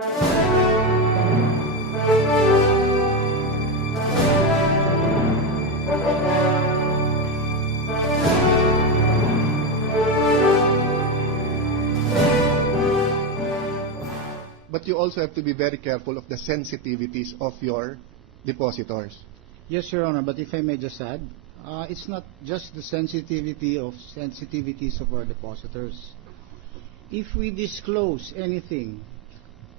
But you also have to be very careful of the sensitivities of your depositors. Yes, Your Honor, but if I may just add, it's not just the sensitivities of our depositors. If we disclose anything,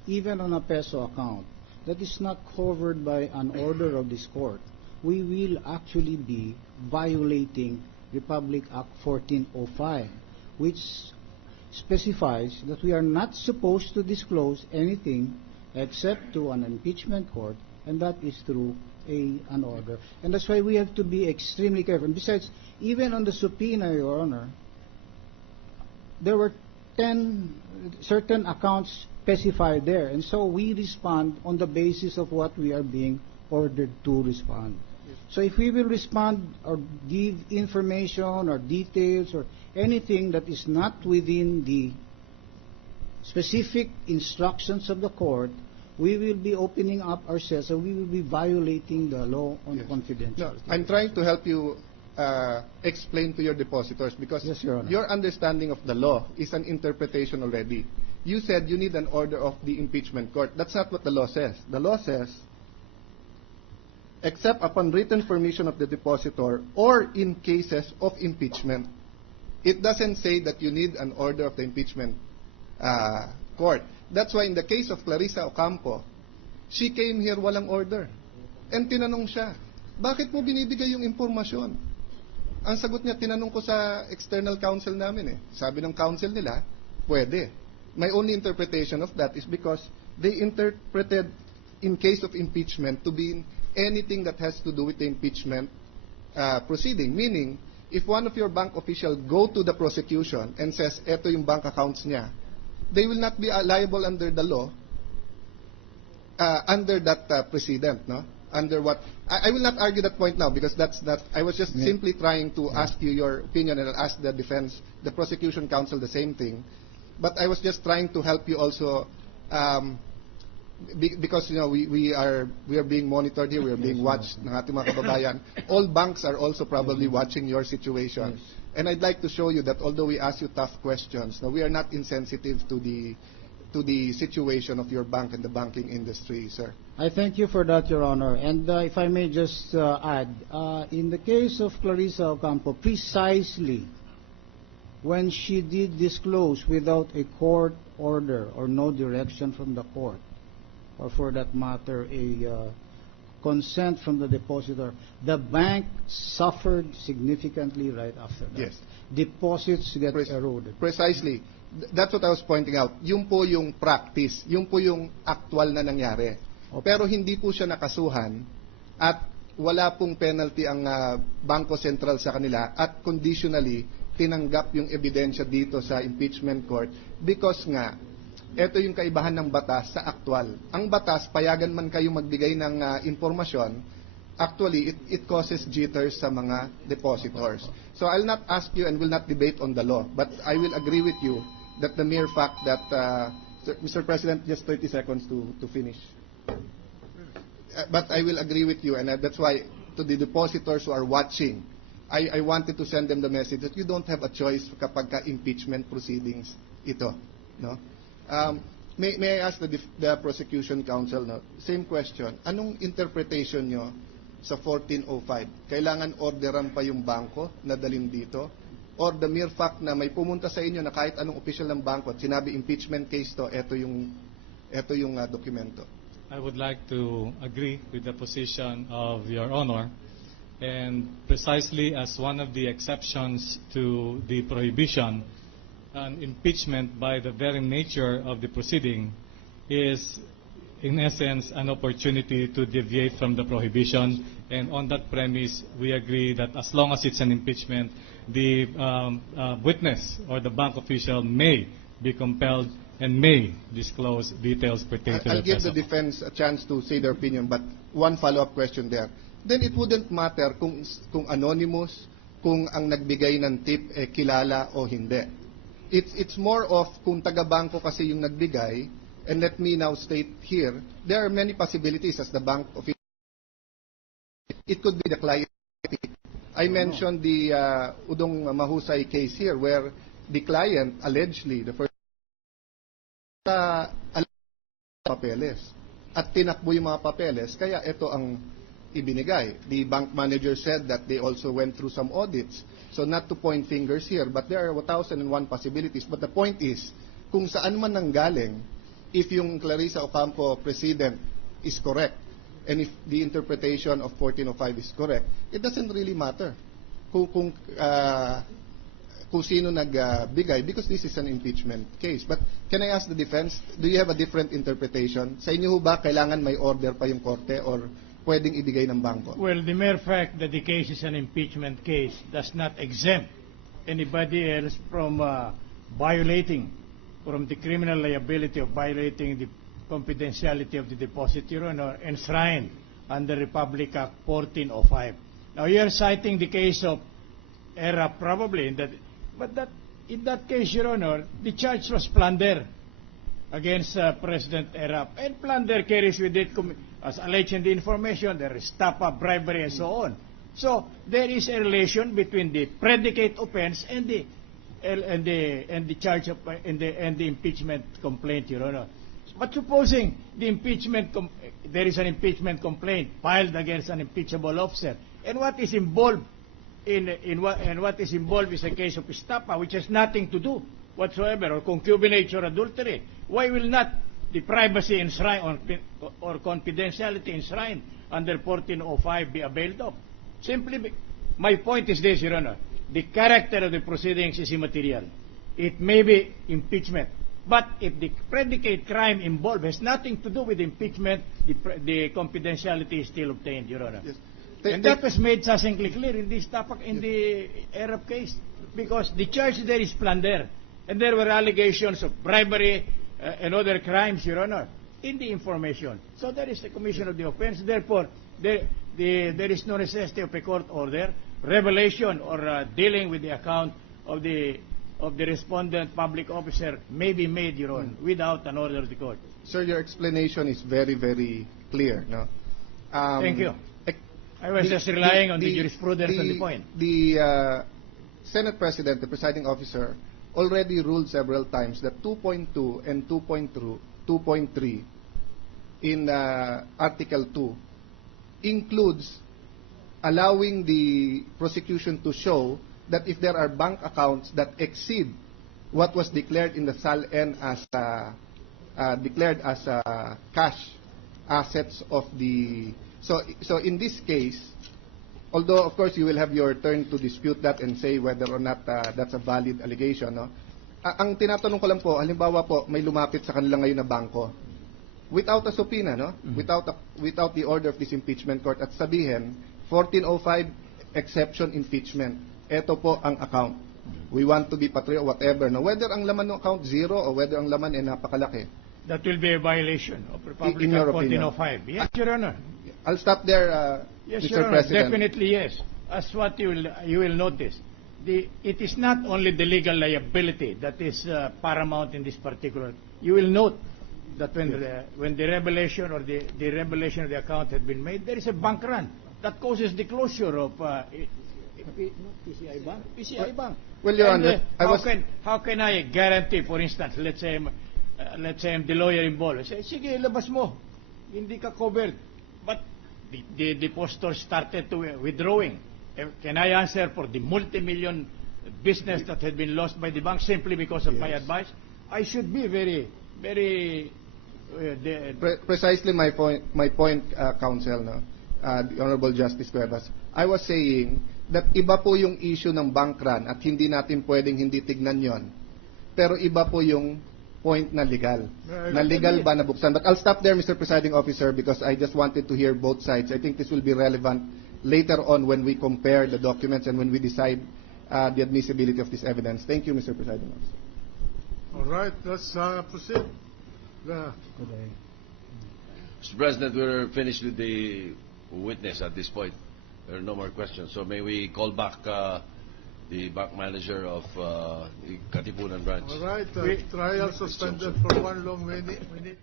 even on a peso account, that is not covered by an order of this court, we will actually be violating Republic Act 1405, which specifies that we are not supposed to disclose anything except to an impeachment court, and that is through an order. And that's why we have to be extremely careful. And besides, even on the subpoena, Your Honor, there were 10 certain accounts specified there, and so we respond on the basis of what we are being ordered to respond. So if we will respond or give information or details or anything that is not within the specific instructions of the court, we will be opening up ourselves and we will be violating the law on confidentiality. No, I'm trying to help you explain to your depositors, because Yes, Your Honor. your understanding of the law is an interpretation already. You said you need an order of the impeachment court. That's not what the law says. The law says, except upon written permission of the depositor or in cases of impeachment. It doesn't say that you need an order of the impeachment court. That's why in the case of Clarissa Ocampo, she came here walang order. And tinanong siya, bakit mo binibigay yung impormasyon? Ang sagot niya, tinanong ko sa external counsel namin eh. Sabi ng counsel nila, pwede. My only interpretation of that is because they interpreted in case of impeachment to be anything that has to do with the impeachment proceeding. Meaning, if one of your bank officials go to the prosecution and says, eto yung bank accounts niya, they will not be liable under the law, under that precedent, no? Under what? I will not argue that point now, because that's not. I was just simply trying to ask you your opinion, and I'll ask the defense, the prosecution counsel, the same thing. But I was just trying to help you also, because you know we are being monitored here, we are being watched ng ating mga kababayan. All banks are also probably watching your situation. Yes. And I'd like to show you that although we ask you tough questions, no, we are not insensitive to the situation of your bank and the banking industry, sir. I thank you for that, Your Honor. And if I may just add, in the case of Clarissa Ocampo, precisely when she did disclose without a court order or no direction from the court, or for that matter, a consent from the depositor, the bank suffered significantly right after that. Yes. Deposits get eroded. Precisely. That's what I was pointing out. Yung po yung practice, yung po yung actual na nangyari. Okay. Pero hindi po siya nakasuhan at wala pong penalty ang Bangko Sentral sa kanila at conditionally tinanggap yung ebidensya dito sa impeachment court because nga ito yung kaibahan ng batas sa aktual. Ang batas, payagan man kayo magbigay ng impormasyon, actually, it causes jitters sa mga depositors. So I'll not ask you and will not debate on the law, but I will agree with you that the mere fact that, Mr. President, just 30 seconds to finish. But I will agree with you, and that's why to the depositors who are watching, I wanted to send them the message that you don't have a choice kapag ka-impeachment proceedings ito. No? May I ask the prosecution counsel, no? Same question. Anong interpretation nyo sa 1405? Kailangan orderan pa yung bangko na dalhin dito? Or the mere fact na may pumunta sa inyo na kahit anong opisyal ng bangko at sinabi impeachment case to, ito yung dokumento? I would like to agree with the position of Your Honor, and precisely as one of the exceptions to the prohibition, an impeachment by the very nature of the proceeding is in essence an opportunity to deviate from the prohibition, and on that premise we agree that as long as it's an impeachment, the witness or the bank official may be compelled and may disclose details pertaining to the I'll give the peso. defense a chance to say their opinion, but one follow-up question there. Then it wouldn't matter kung anonymous, kung ang nagbigay ng tip kilala o hindi. It's more of kung taga-bangko kasi yung nagbigay, And let me now state here, there are many possibilities as the bank official. It could be the client. I mentioned the Udong Mahusay case here where the client allegedly, the first papeles at tinakbo yung mga papeles, kaya ito ang ibinigay. The bank manager said that they also went through some audits. So not to point fingers here, but there are 1,001 possibilities. But the point is, kung saan man nanggaling, if yung Clarissa Ocampo president is correct, and if the interpretation of 1405 is correct, it doesn't really matter kung sino nagbigay, because this is an impeachment case. But can I ask the defense, do you have a different interpretation? Sa inyo ho ba kailangan may order pa yung korte or pwedeng ibigay ng bangko? Well, the mere fact that the case is an impeachment case does not exempt anybody else from from the criminal liability of violating the confidentiality of the deposit, Your Honor, enshrined under Republic Act 1405. Now, you are citing the case of ERA probably, in that case, Your Honor, the charge was plunder against President ERA. And plunder carries with it, as alleged in the information, there is tapa, bribery, and so on. So, there is a relation between the predicate offense and the charge of and the impeachment complaint, Your Honor. But supposing there is an impeachment complaint filed against an impeachable officer, and what is involved what is involved is a case of estafa, which has nothing to do whatsoever, or concubinage or adultery, why will not the privacy enshrined or confidentiality enshrined under 1405 be availed of? My point is this, Your Honor. The character of the proceedings is immaterial. It may be impeachment. But if the predicate crime involved has nothing to do with impeachment, the confidentiality is still obtained, Your Honor. Yes. And that was made succinctly clear in the Arab case, because the charge there is plunder, and there were allegations of bribery and other crimes, Your Honor, in the information. So there is the commission of the offense. Therefore, there is no necessity of a court order, revelation, or dealing with the account of the respondent public officer may be made, Your Honor, without an order of the court. Sir, your explanation is very, very clear. No? Thank you. I was just relying on the jurisprudence on the point. The Senate President, the presiding officer, already ruled several times that 2.2 and 2.3 in Article 2 includes allowing the prosecution to show that if there are bank accounts that exceed what was declared in the SALN as declared as cash assets of the. So in this case, although of course you will have your turn to dispute that and say whether or not that's a valid allegation, no? Ang tinatanong ko lang po, halimbawa po may lumapit sa kanila ngayon na bangko without a subpoena, no? Without the order of this impeachment court, at sabihin 1405 exception impeachment. Ito po ang account. We want to be patriotic, whatever. No? Whether ang laman ng account zero or whether ang laman ay napakalaki. That will be a violation of Republic In your Act opinion. 1405. Yes, Your Honor. I'll stop there, Yes, Mr. Your Honor. President. Definitely yes. As what you will notice, it is not only the legal liability that is paramount in this particular. You will note that when the revelation or the revelation of the account had been made, there is a bank run that causes the closure of PCI Bank. PCI Bank. Well, Your Honor, how can I guarantee, for instance, let's say I'm the lawyer involved. Say, sige, labas mo. Hindi ka covered. But the depositor started to withdrawing. Can I answer for the multi-million business that had been lost by the bank simply because of my advice? I should be very, very. Precisely my point, counsel, no? The Honorable Justice Cuevas. I was saying that iba po yung issue ng bank run at hindi natin pwedeng hindi tignan yon. Pero iba po yung point na legal. Na legal ba na buksan? But I'll stop there, Mr. Presiding Officer, because I just wanted to hear both sides. I think this will be relevant later on when we compare the documents and when we decide the admissibility of this evidence. Thank you, Mr. Presiding Officer. All right, let's proceed. Mr. President, we're finished with the witness at this point. There are no more questions. So may we call back the bank manager of the Katipunan branch. All right, We- trial suspended for one long minute.